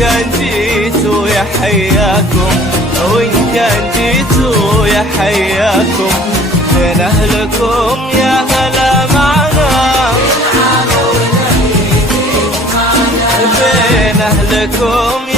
كان جيتوا يا حياكم، وإن كان جيتوا يا حياكم، بين أهلكم يا هلا معنا، بين أهلكم